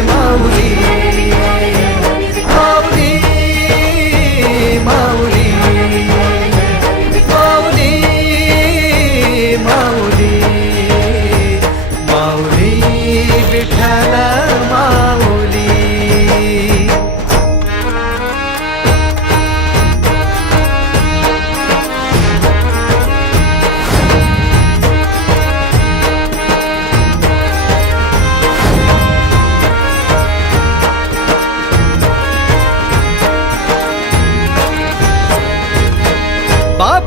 माऊली माऊली माऊली माऊली माऊली माऊली